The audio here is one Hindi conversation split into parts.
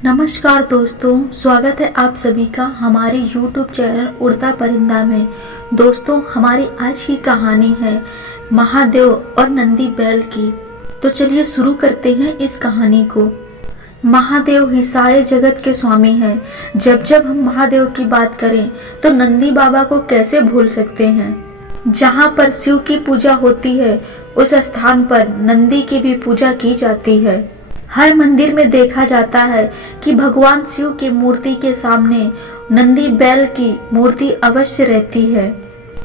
नमस्कार दोस्तों, स्वागत है आप सभी का हमारे YouTube चैनल उड़ता परिंदा में। दोस्तों, हमारी आज की कहानी है महादेव और नंदी बैल की। तो चलिए शुरू करते हैं इस कहानी को। महादेव ही सारे जगत के स्वामी हैं। जब जब हम महादेव की बात करें तो नंदी बाबा को कैसे भूल सकते हैं। जहाँ पर शिव की पूजा होती है उस स्थान पर नंदी की भी पूजा की जाती है। हर मंदिर में देखा जाता है कि भगवान शिव की मूर्ति के सामने नंदी बैल की मूर्ति अवश्य रहती है।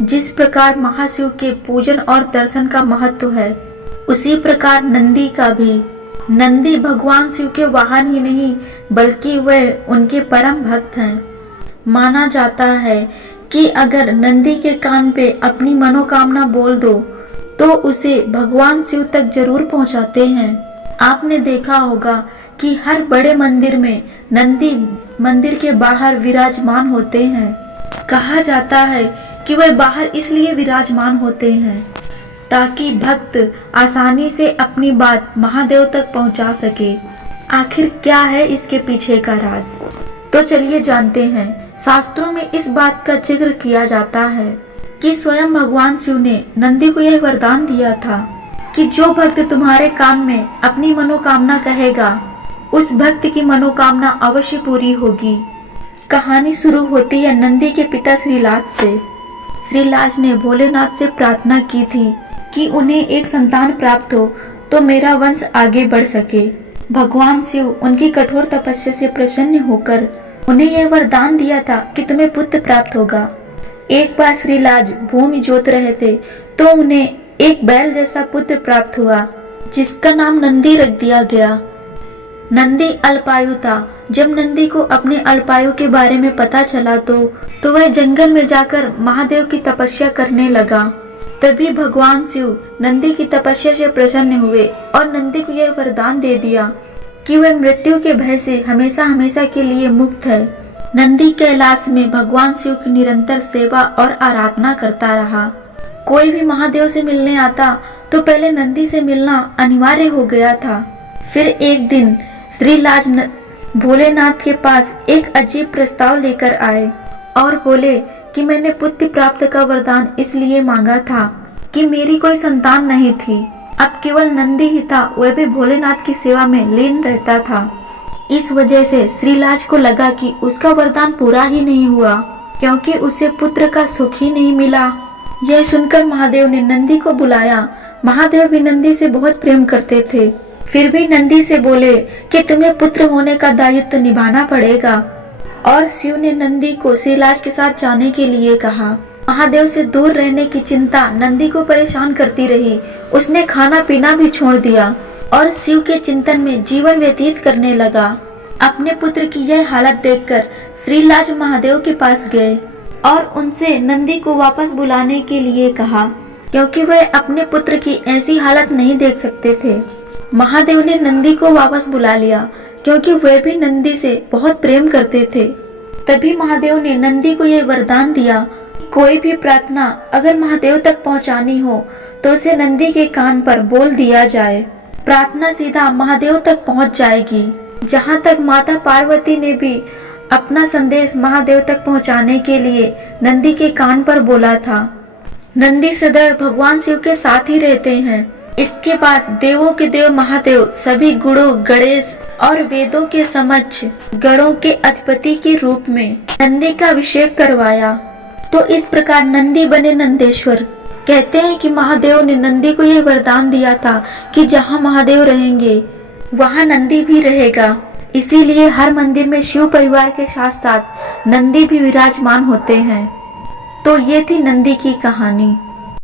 जिस प्रकार महाशिव के पूजन और दर्शन का महत्व है, उसी प्रकार नंदी का भी। नंदी भगवान शिव के वाहन ही नहीं बल्कि वह उनके परम भक्त हैं। माना जाता है कि अगर नंदी के कान पे अपनी मनोकामना बोल दो तो उसे भगवान शिव तक जरूर पहुंचाते हैं। आपने देखा होगा कि हर बड़े मंदिर में नंदी मंदिर के बाहर विराजमान होते हैं। कहा जाता है कि वह बाहर इसलिए विराजमान होते हैं ताकि भक्त आसानी से अपनी बात महादेव तक पहुंचा सके। आखिर क्या है इसके पीछे का राज, तो चलिए जानते हैं। शास्त्रों में इस बात का जिक्र किया जाता है कि स्वयं भगवान शिव ने नंदी को यह वरदान दिया था कि जो भक्त तुम्हारे कान में अपनी मनोकामना कहेगा, उस भक्त की मनोकामना अवश्य पूरी होगी। कहानी शुरू होती है नंदी के पिता श्रीलाज से। श्रीलाज ने भोलेनाथ से प्रार्थना की थी कि उन्हें एक संतान प्राप्त हो तो मेरा वंश आगे बढ़ सके। भगवान शिव उनकी कठोर तपस्या से प्रसन्न होकर उन्हें यह वरदान दिया था कि तुम्हें पुत्र प्राप्त होगा। एक बार श्रीलाज भूमि जोत रहे थे तो उन्हें एक बैल जैसा पुत्र प्राप्त हुआ जिसका नाम नंदी रख दिया गया। नंदी अल्पायु था। जब नंदी को अपने अल्पायु के बारे में पता चला तो वह जंगल में जाकर महादेव की तपस्या करने लगा। तभी भगवान शिव नंदी की तपस्या से प्रसन्न हुए और नंदी को यह वरदान दे दिया कि वह मृत्यु के भय से हमेशा हमेशा के लिए मुक्त है। नंदी कैलाश में भगवान शिव की निरंतर सेवा और आराधना करता रहा। कोई भी महादेव से मिलने आता तो पहले नंदी से मिलना अनिवार्य हो गया था। फिर एक दिन श्रीलाज भोलेनाथ के पास एक अजीब प्रस्ताव लेकर आए और बोले कि मैंने पुत्र प्राप्त का वरदान इसलिए मांगा था कि मेरी कोई संतान नहीं थी। अब केवल नंदी ही था, वह भी भोलेनाथ की सेवा में लीन रहता था। इस वजह से श्रीलाज को लगा कि उसका वरदान पूरा ही नहीं हुआ क्योंकि उसे पुत्र का सुख ही नहीं मिला। यह सुनकर महादेव ने नंदी को बुलाया। महादेव भी नंदी से बहुत प्रेम करते थे, फिर भी नंदी से बोले कि तुम्हें पुत्र होने का दायित्व निभाना पड़ेगा। और शिव ने नंदी को श्रीलाज के साथ जाने के लिए कहा। महादेव से दूर रहने की चिंता नंदी को परेशान करती रही। उसने खाना पीना भी छोड़ दिया और शिव के चिंतन में जीवन व्यतीत करने लगा। अपने पुत्र की यह हालत देखकर श्रीलाज महादेव के पास गए और उनसे नंदी को वापस बुलाने के लिए कहा क्योंकि वह अपने पुत्र की ऐसी हालत नहीं देख सकते थे। महादेव ने नंदी को वापस बुला लिया क्योंकि वह भी नंदी से बहुत प्रेम करते थे। तभी महादेव ने नंदी को यह वरदान दिया, कोई भी प्रार्थना अगर महादेव तक पहुंचानी हो तो उसे नंदी के कान पर बोल दिया जाए। प्रार्थना सीधा महादेव तक पहुंच जाएगी। जहाँ तक माता पार्वती ने भी अपना संदेश महादेव तक पहुंचाने के लिए नंदी के कान पर बोला था। नंदी सदैव भगवान शिव के साथ ही रहते हैं। इसके बाद देवों के देव महादेव सभी गुणों गणेश और वेदों के समक्ष गणों के अधिपति के रूप में नंदी का अभिषेक करवाया। तो इस प्रकार नंदी बने नंदेश्वर। कहते हैं कि महादेव ने नंदी को यह वरदान दिया था कि जहाँ महादेव रहेंगे वहाँ नंदी भी रहेगा। इसीलिए हर मंदिर में शिव परिवार के साथ साथ नंदी भी विराजमान होते हैं। तो ये थी नंदी की कहानी।